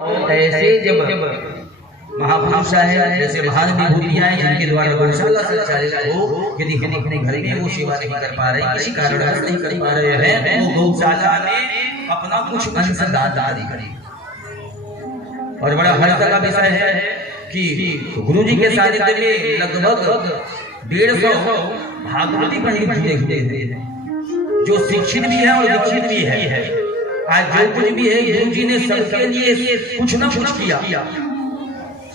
ऐसे जब महापुरुष है, जैसे महान विभूतियां हैं जिनके द्वारा गौशाला संचालित हो, यदि हम अपने घर में वो सेवा नहीं कर पा रहे, किसी कारण नहीं कर पा रहे हैं, तो गौशाला में अपना कुछ अंश दान करें। और बड़ा हर्ष का विषय है कि गुरु जी के सानिध्य में लगभग 150 भागवती पंडित जुड़े हुए हैं, जो शिक्षित भी है और दीक्षित भी है। आज जो कुछ भी है, गुरु जी ने सबके लिए कुछ ना कुछ किया,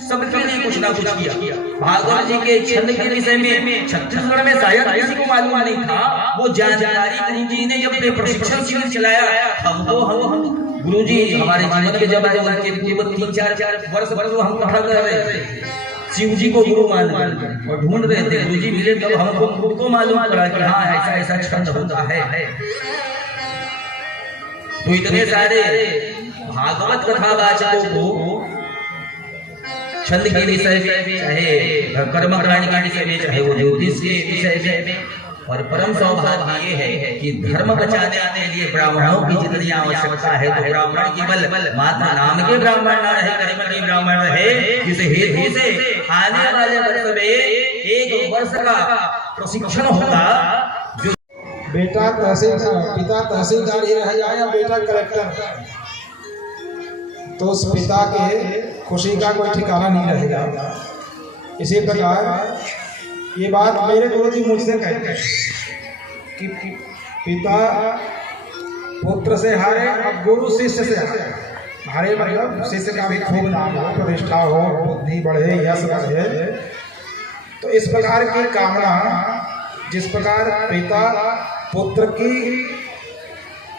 सबके लिए कुछ ना कुछ किया। भागवत जी के छंद के विषय में छत्तीसगढ़ में शायद किसी को मालूम नहीं था। वो जानकारी गुरु जी ने जब प्रशिक्षण शिविर चलाया, हम गुरु जी हमारे जीवन के जब आए, उनके पूर्व 3-4 वर्ष हम कहा कर रहे थे, शिव जी को गुरु मान और ढूंढ रहे थे। गुरु जी मिले तब हमको खुद को मालूम पड़ा कि हाँ ऐसा ऐसा छंद होता है। तो इतने सारे भागवत कथावाचकों को छंद के विषय में, चाहे कर्मकांड के विषय में, चाहे वो ज्योतिष के विषय में, और परम सौभाग्य ये है कि धर्म बचाने के लिए ब्राह्मणों की जितनी आवश्यकता है, तो ब्राह्मण केवल माता नाम के ब्राह्मण न रहे, करीबी ब्राह्मण रहे, जिस हेतु से आने वाले वर्ष में 1 वर्ष का प्रशिक्षण होगा। जो बेटा तहसीलदार, पिता तहसीलदार ही रह जाए या बेटा कलेक्टर, तो उस पिता के खुशी का कोई ठिकाना नहीं रहेगा। इसी प्रकार ये बात मेरे गुरुजी मुझसे कहते हैं कि पिता पुत्र से हारे और गुरु शिष्य से हारे। हारे मतलब शिष्य का भी खूब नाम हो, प्रतिष्ठा हो, बुद्धि बढ़े, यश बढ़े। तो इस प्रकार की कामना, जिस प्रकार पिता पुत्र की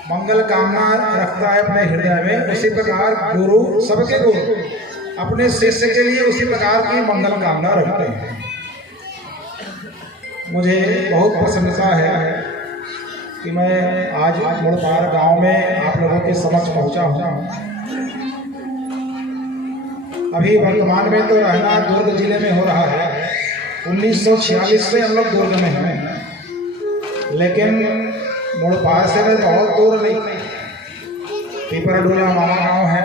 मंगल कामना रखता है अपने हृदय में, उसी प्रकार गुरु, सबके गुरु अपने शिष्य के लिए उसी प्रकार की मंगल कामना रखते हैं। मुझे बहुत प्रसन्नता है कि मैं आज मुड़पार गांव में आप लोगों के समक्ष पहुंचा हूं। अभी वर्तमान में तो रहना दुर्ग जिले में हो रहा है। 1946 से हम लोग दुर्ग में हैं, लेकिन मुड़पार से बहुत दूर नहीं, पीपरडोला मामा गांव है।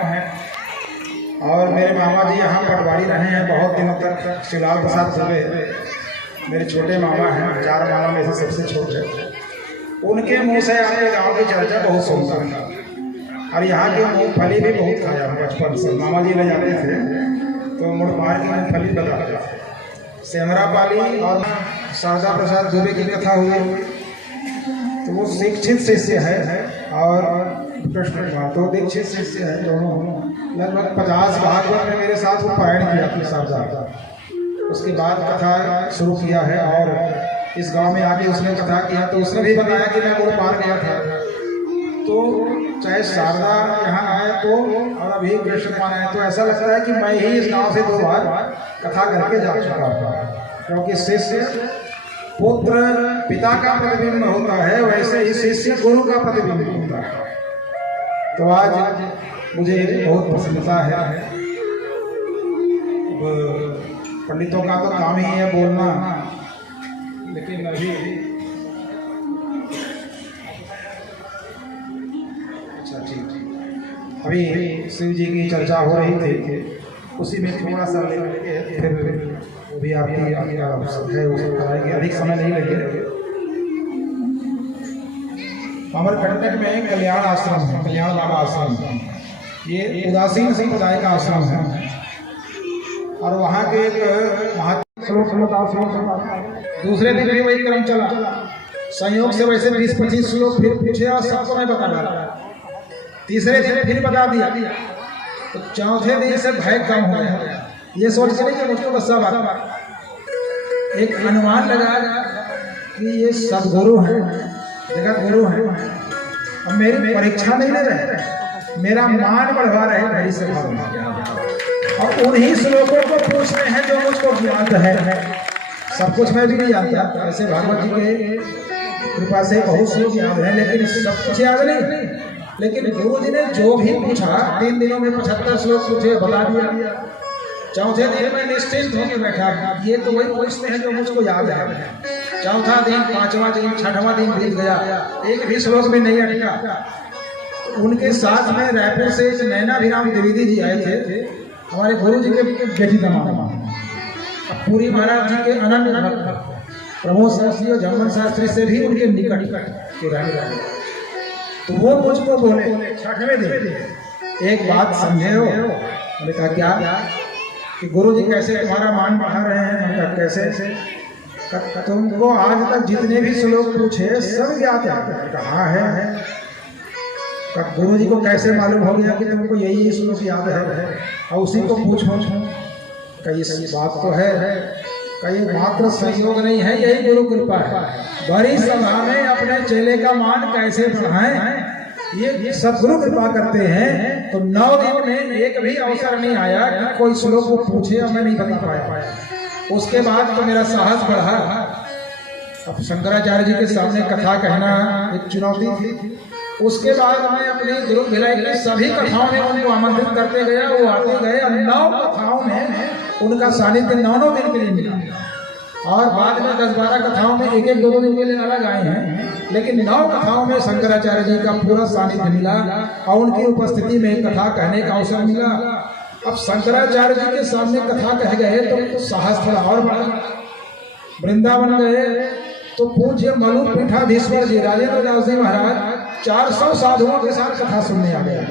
और मेरे मामा जी यहाँ पटवारी रहे हैं बहुत दिनों तक, शिवलाल प्रसाद दुबे मेरे छोटे मामा हैं, 4 मामा में से सबसे छोटे। उनके मुंह से आपके गांव की चर्चा बहुत सुनता है, और यहाँ की मूंगफली भी बहुत खाया बचपन से। मामा जी ले जाते थे तो मुड़पार की मूंगफली बताते थे। सेमरा पाली और शारदा प्रसाद दुबे की कथा हुई, तो वो शिक्षित शिष्य है और कृष्ण तो दीक्षित शिष्य है। दोनों लगभग 50 भागवत में मेरे साथ वो पारायण किया अपने साथ। उसके बाद कथा शुरू किया है, और इस गांव में आके उसने कथा किया, तो उसने भी बताया कि मैं मुड़पार गया था। तो चाहे शारदा यहाँ आए तो, और अभी कृष्ण मान आए तो, ऐसा लगता है कि मैं ही इस गांव से 2 बार कथा करके जा चुका हूँ। क्योंकि शिष्य पुत्र पिता का प्रतिबिंब होता है, वैसे ही शिष्य गुरु का प्रतिबिंब होता है। तो आज मुझे बहुत प्रसन्नता है। पंडितों का तो काम ही है बोलना, लेकिन अभी अच्छा ठीक, अभी शिव जी की चर्चा हो रही थी, उसी में थोड़ा सा लेके फिर वो भी आपकी है वो कराएंगे, अधिक समय नहीं लगेगा। अमरकंटक में कल्याण आश्रम है, कल्याण बाबा आश्रम। ये उदासीन संप्रदाय का आश्रम है, और वहाँ के एक दूसरे दिन भी वही क्रम चला। संयोग से वैसे 20-25 श्लोक फिर पूछे और सबको मैं बता रहा। तीसरे दिन फिर बता दिया, तो चौथे दिन से भय कम हो गया। ये सोच के नहीं कि मुझको बस सब एक अनुमान लगा कि ये सदगुरु हैं, जगत गुरु हैं, और मेरी परीक्षा नहीं ले रहे, मेरा मान बढ़वा रहे मेरी से और उन्हीं श्लोकों को पूछते हैं जो मुझको ज्ञात है। सब कुछ मैं भी नहीं जानता, ऐसे भागवत जी के कृपा से बहुत श्लोक याद है, लेकिन सब कुछ याद नहीं। लेकिन गुरु जी ने जो भी पूछा, 3 दिनों में 75 श्लोक पूछे, बता दिया। चौथे दिन में निश्चिंत होकर बैठा, ये तो वही पूछते हैं जो मुझको याद है। चौथा दिन, 5वां दिन, 6वां दिन बीत गया, एक भी श्लोक में नहीं अटका। उनके साथ में रायपुर से एक नैना अभिराम द्विवेदी जी आए थे, हमारे गुरु जी के बेटी का मामा, पूरी महाराज जी के अनन्य भक्त, प्रमोद शास्त्री और जमन शास्त्री से भी उनके निकट के रहने वाले। तो वो मुझको बोले 6वें दिन एक बात समझे हो? मैंने कहा क्या? कि गुरु जी कैसे तुम्हारा मान बढ़ा रहे हैं? मैंने कहा कैसे? तुमको आज तक जितने भी श्लोक पूछे सब ज्ञात है? कहा है। गुरु जी को कैसे मालूम हो गया कि तुमको यही श्लोक याद है और उसी को पूछो? कई बात तो है, कई मात्र संयोग नहीं है, यही गुरु कृपा है। बड़ी सभा में अपने चेले का मान कैसे बढ़ाएं, ये सब गुरु कृपा करते हैं। तो 9 दिन में एक भी अवसर नहीं आया कि कोई श्लोक को पूछे और मैं नहीं बता पाया। उसके बाद तो मेरा साहस बढ़ा। अब शंकराचार्य जी के सामने कथा कहना एक चुनौती थी। उसके बाद मैं अपनी गुरु भिलाई की सभी कथाओं में उनको आमंत्रित करते गया, वो आते गए और 9 कथाओं में उनका सानिध्य 9 दिन के लिए मिला। और बाद में 10-12 कथाओं में 1-1, 2-2 दिन के लिए अलग आए हैं, लेकिन 9 कथाओं में शंकराचार्य जी का पूरा सानिध्य मिला और उनकी उपस्थिति में कथा कहने का अवसर मिला। अब शंकराचार्य जी के सामने कथा कह गए तो साहस थोड़ा और बढ़ा। वृंदावन गए तो पूज्य मलू पीठाधीश्वर जी राजेंद्र दास जी महाराज 400 साधुओं के साथ कथा सुनने आ गए,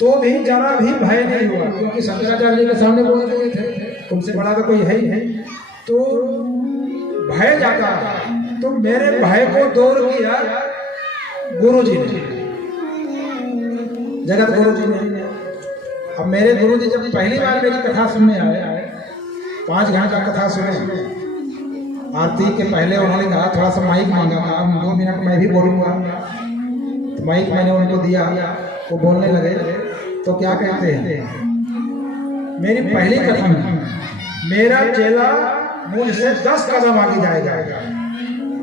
तो भी जरा भी भय नहीं हुआ, क्योंकि शंकराचार्य जी के सामने बोल रहे थे तुमसे बड़ा तो कोई है ही नहीं, तो भय जाता। तो मेरे भय को दूर किया गुरु जी ने, जगत गुरु जी ने। अब मेरे गुरु जी जब पहली बार मेरी कथा सुनने आए, 5 घंटा कथा सुने, आरती के पहले उन्होंने कहा थोड़ा सा माइक मांगा था, 2 मिनट मैं भी बोलूँगा। तो माइक मैंने उनको दिया, वो बोलने लगे। तो क्या कहते हैं, मेरी पहली कथा में मेरा चेला मुझसे 10 कदम आगे जाएगा।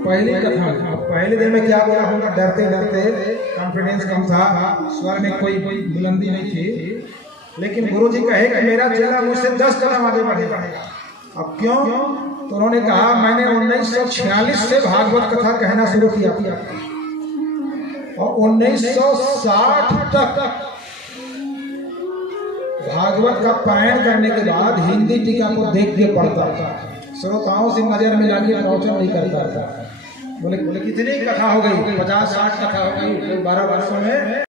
पहली कथा में अब पहले दिन में क्या बोला होगा, डरते डरते, कॉन्फिडेंस कम था, स्वर में कोई बुलंदी नहीं थी, लेकिन गुरु जी कहे कि मेरा चेला मुझसे 10 कदम आगे बढ़ेगा। अब क्यों? तो उन्होंने कहा मैंने 1946 से भागवत कथा कहना शुरू किया और 1960 तक भागवत का पारायण करने के बाद हिंदी टीका को देख के पढ़ता था, श्रोताओं से नजर मिला के प्रवचन नहीं करता था। बोले कितनी कथा हो गई, 50-60 कथा हो गई 12 वर्षों में।